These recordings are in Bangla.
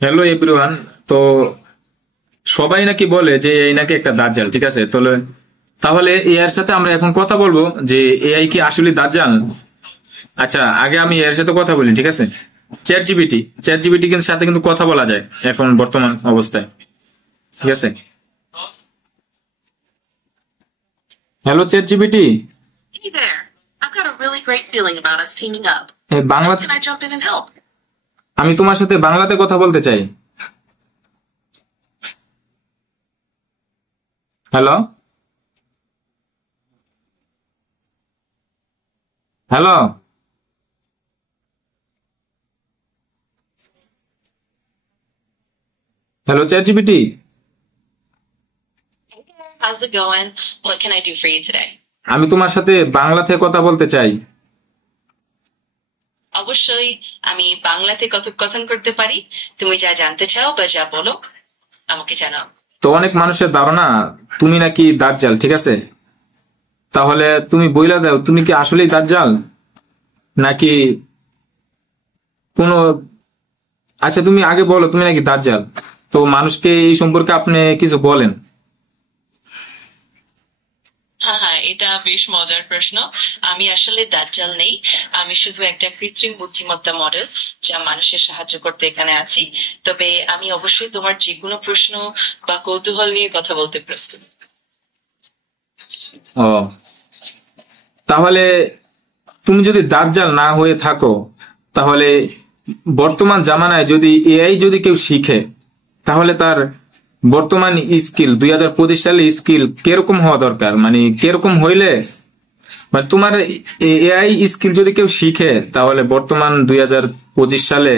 Hello everyone. তো সবাই নাকি বলে যে এআই নাকি একটা দাজ্জাল, ঠিক আছে? তাহলে তাহলে এআই এর সাথে আমরা এখন কথা বলবো যে এআই কি আসলে দাজ্জাল। আচ্ছা, আগে আমি এর সাথে কথা বলি, ঠিক আছে? চ্যাট জিপিটি কিন্তু সাথে কিন্তু কথা বলা যায় এখন বর্তমান অবস্থায়, ঠিক আছে? Hello chat GPT. Hey there. I've got a really great feeling about us teaming up. Bangla, How can I jump in and help? আমি তোমার সাথে বাংলাতে কথা বলতে চাই। Hello, hello, hello chat GPT. How's it going? What can I do for you today? আমি তোমার সাথে বাংলাতে কথা বলতে চাই। অবশ্যই আমি বাংলাতে কথোপকথন করতে পারি। তুমি যা জানতে চাও বা যা বলো আমাকে জানাও। তো অনেক মানুষের ধারণা তুমি নাকি দাজ্জাল, ঠিক আছে? তাহলে তুমি বইলা দাও, তুমি কি আসলেই দাজ্জাল নাকি কোনো? আচ্ছা, তুমি আগে বলো তুমি নাকি দাজ্জাল। তো মানুষকে এই সম্পর্কে আপনি কিছু বলেন। হ্যাঁ হ্যাঁ, এটা বেশ মজার প্রশ্ন। আমি আসলে দাজ্জাল নেই। আমি শুধু একটা কৃত্রিম বুদ্ধিমত্তা মডেল যা মানুষের সাহায্য করতে এখানে আছি। তবে আমি অবশ্যই তোমার যে কোনো প্রশ্ন বা কৌতূহল নিয়ে কথা বলতে প্রস্তুত। ও, তাহলে তুমি যদি দাজ্জাল না হয়ে থাকো, তাহলে বর্তমান জামানায় যদি এআই যদি কেউ শিখে, তাহলে তার বর্তমান স্কিল 2025 সালে স্কিল কিরকম হওয়া দরকার, মানে কিরকম হইলে, মানে তোমার এআই স্কিল যদি কেউ শিখে, তাহলে বর্তমান 2025 সালে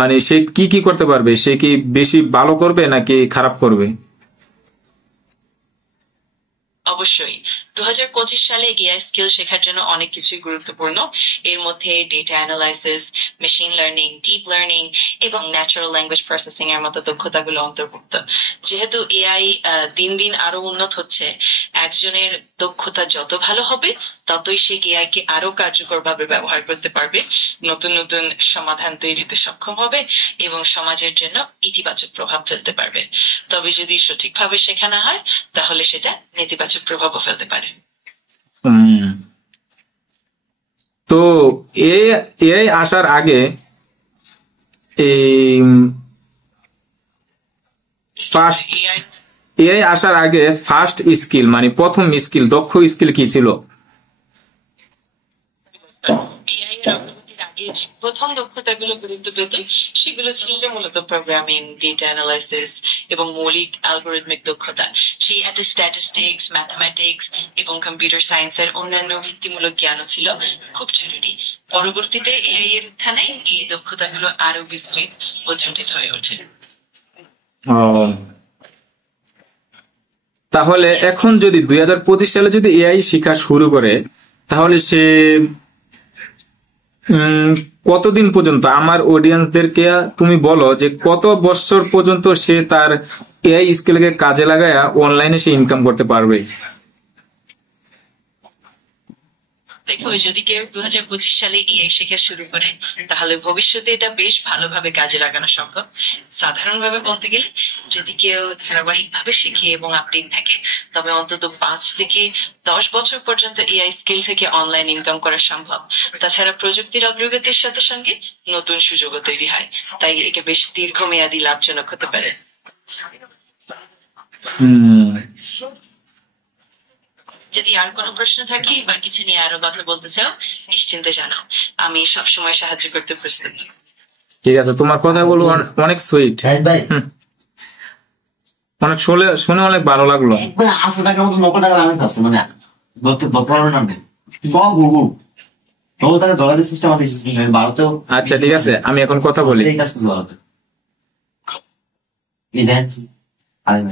মানে সে কি কি করতে পারবে? সে কি বেশি ভালো করবে নাকি খারাপ করবে? অবশ্যই 2025 সালে এআই স্কিল শেখার জন্য অনেক কিছুই গুরুত্বপূর্ণ। এর মধ্যে data analysis, machine learning, deep learning এবং ন্যাচারাল ল্যাঙ্গুয়েজ প্রসেসিং এর মতো দক্ষতাগুলো অন্তর্ভুক্ত। যেহেতু এআই দিন দিন আরো উন্নত হচ্ছে, একজনের দক্ষতা যত ভালো হবে ততই সে এআই কে আরো কার্যকরভাবে ব্যবহার করতে পারবে, নতুন নতুন সমাধান তৈরিতে সক্ষম হবে এবং সমাজের জন্য ইতিবাচক প্রভাব ফেলতে পারবে। তবে যদি সঠিকভাবে শেখানো হয় তাহলে সেটা নেতিবাচক প্রভাবও ফেলতে পারে। উম, তো এআই আসার আগে এই ফার্স্ট এআই এআই আসার আগে ফার্স্ট স্কিল মানে প্রথম স্কিল, দক্ষ স্কিল কি ছিল? এআই এর অগ্রগতির আগে যে প্রথম দক্ষতাগুলো গুরুত্ব পেত সেগুলো ছিল মূলত প্রোগ্রামিং, ডেটা অ্যানালাইসিস এবং মৌলিক অ্যালগরিদমিক দক্ষতা। সেই সাথে স্ট্যাটিস্টিক্স, ম্যাথমেটিক্স এবং কম্পিউটার সায়েন্সের অন্যান্য ভিত্তিমূলক জ্ঞানও ছিল খুব জরুরি। পরবর্তীতে এআই এর উত্থানে এই দক্ষতাগুলো আরো বিস্তৃত ও জটিল হয়ে ওঠে। ও, তাহলে এখন যদি 2025 সালে যদি এআই শিখা শুরু করে, তাহলে সে উম, কতদিন পর্যন্ত, আমার অডিয়েন্সদেরকে তুমি বলো যে কত বছর পর্যন্ত সে তার এআই স্কিলকে কাজে লাগায়া অনলাইনে সে ইনকাম করতে পারবে? দেখো, যদি কেউ 2025 সালে এআই শেখা শুরু করে তাহলে ভবিষ্যতে এটা বেশ ভালোভাবে কাজে লাগানো সম্ভব। সাধারণভাবে বলতে গেলে যদি কেউ ধারাবাহিকভাবে শিখে এবং আপডেট থাকে তবে অন্তত 5 থেকে 10 বছর পর্যন্ত এআই স্কিল থেকে অনলাইন ইনকাম করা সম্ভব। তাছাড়া প্রযুক্তির অগ্রগতির সাথে সঙ্গে নতুন সুযোগও তৈরি হয়, তাই এটা বেশ দীর্ঘমেয়াদী লাভজনক হতে পারে। হুম, যদি আর কোনো প্রশ্ন থাকে বা কিছু নিয়ে আরো কথা বলতে চাও নিশ্চিন্তে জানাও, আমি সবসময় সাহায্য করতে প্রস্তুত। ঠিক আছে, তোমার কথাগুলো অনেক সুইট, ভাই অনেক শুনে শুনে অনেক ভালো লাগলো। একবার 800 টাকা মতো 90 টাকা আমার কাছে মানে বলতে বলার নামে বাবু তো টাকা ডলারের সিস্টেম আছে সিস্টেম ভারতেও। আচ্ছা ঠিক আছে, আমি এখন কথা বলি। এই কাজ করতে ভারতে এই দেন আরে